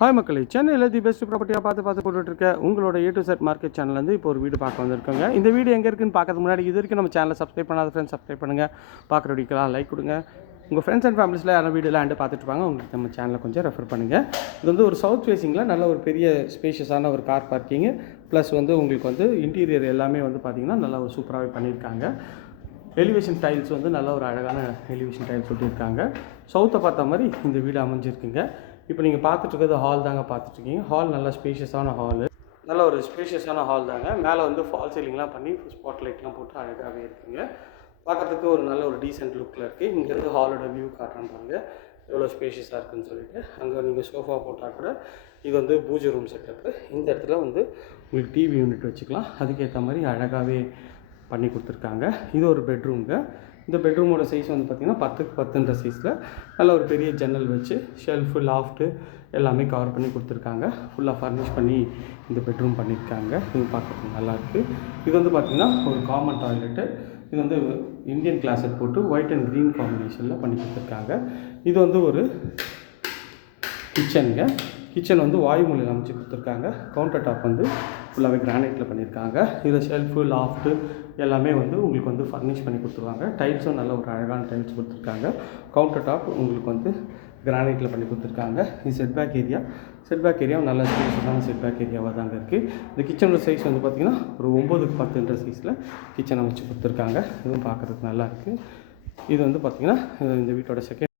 Hi மக்களே, சென்னையில் the best ப்ராப்பர்ட்டியாக பார்த்து போட்டுட்ருக்க உங்களோட A to Z மார்க்கெட் சேனல்லேருந்து இப்போ ஒரு வீடு பார்க்க வந்திருக்கோங்க. இந்த வீடு எங்கே இருக்குன்னு பார்க்கறதுக்கு முன்னாடி இது வரைக்கும் நம்ம சேனலை சப்ஸ்கிரைப் பண்ணாத ஃப்ரெண்ட்ஸ் சப்ஸ்கிரைப் பண்ணுங்கள். பார்க்குற வீடியோக்கெல்லாம் லைக் கொடுங்க. உங்கள் ஃப்ரெண்ட்ஸ் அண்ட் ஃபேமிலிஸில் யாரும் வீடு லேண்டு பார்த்துட்ருப்பாங்க, உங்களுக்கு நம்ம சேனலை கொஞ்சம் ரெஃபர் பண்ணுங்கள். இது வந்து ஒரு சவுத் ஃபேஸிங்கில் நல்ல ஒரு பெரிய ஸ்பேஷியஸான ஒரு கார் பார்க்கிங்கு ப்ளஸ் வந்து உங்களுக்கு வந்து இன்டீரியர் எல்லாமே வந்து பார்த்திங்கன்னா நல்லா ஒரு சூப்பராகவே பண்ணியிருக்காங்க. எலிவேஷன் டைல்ஸ் வந்து நல்ல ஒரு அழகான எலிவேஷன் டைல்ஸ் ஒட்டியிருக்காங்க. சவுத்தை பார்த்த மாதிரி இந்த வீடு அமைஞ்சிருக்குங்க. இப்போ நீங்கள் பார்த்துட்ருக்கிறது ஹால் தாங்க பார்த்துட்ருக்கீங்க. ஹால் நல்லா ஸ்பேஷியஸான ஹாலு, நல்ல ஒரு ஸ்பேஷியஸான ஹால் தாங்க. மேலே வந்து ஃபால் சீலிங்லாம் பண்ணி ஸ்பாட் லைட்லாம் போட்டு அழகாகவே இருக்குங்க. பார்க்குறதுக்கு ஒரு நல்ல ஒரு டீசென்ட் லுக்கில் இருக்குது. இங்கேருந்து ஹாலோட வியூ காட்டுறேன் பாருங்கள், எவ்வளோ ஸ்பேஷியஸாக இருக்குதுன்னு சொல்லிட்டு. அங்கே நீங்கள் சோஃபா போட்டால் கூட இது வந்து பூஜை ரூம் செட்டப்பு. இந்த இடத்துல வந்து உங்களுக்கு டிவி யூனிட் வச்சுக்கலாம். அதுக்கேற்ற மாதிரி அழகாகவே பண்ணி கொடுத்துருக்காங்க. இது ஒரு பெட்ரூம்ங்க. இந்த பெட்ரூமோட சைஸ் வந்து பார்த்திங்கன்னா 10க்கு 10ன்ற சைஸில் நல்ல ஒரு பெரிய ஜன்னல் வச்சு ஷெல்ஃபு லாஃப்ட்டு எல்லாமே கவர் பண்ணி கொடுத்துருக்காங்க. ஃபுல்லாக ஃபர்னிஷ் பண்ணி இந்த பெட்ரூம் பண்ணியிருக்காங்க. இது பார்க்குறதுக்கு நல்லாயிருக்கு. இது வந்து பார்த்திங்கன்னா ஒரு காமன் டாய்லெட்டு. இது வந்து இந்தியன் கிளாஸட் போட்டு ஒயிட் அண்ட் க்ரீன் காம்பினேஷனில் பண்ணி கொடுத்துருக்காங்க. இது வந்து ஒரு கிச்சனுங்க. கிச்சன் வந்து வாயுமொழியில் அமைச்சு கொடுத்துருக்காங்க. கவுண்டர் டாப் வந்து ஃபுல்லாகவே கிரானைட்டில் பண்ணியிருக்காங்க. இதில் ஷெல்ஃபு லாஃப்ட்டு எல்லாமே வந்து உங்களுக்கு வந்து ஃபர்னிஷ் பண்ணி கொடுத்துருவாங்க. டைல்ஸும் நல்ல ஒரு அழகான டைல்ஸ் கொடுத்துருக்காங்க. கவுண்டர் டாப் உங்களுக்கு வந்து கிரானைட்டில் பண்ணி கொடுத்துருக்காங்க. இது செட்பேக் ஏரியா நல்ல ஸ்பேஷியஸான செட்பேக் ஏரியாவாக தாங்க இருக்குது. இந்த கிச்சனோட சைஸ் வந்து பார்த்திங்கன்னா ஒரு 9க்கு 10ன்ற சைஸில் கிச்சனை அமைச்சு கொடுத்துருக்காங்க. இதுவும் பார்க்குறதுக்கு நல்லாயிருக்கு. இது வந்து பார்த்திங்கன்னா இந்த வீட்டோட செகண்ட்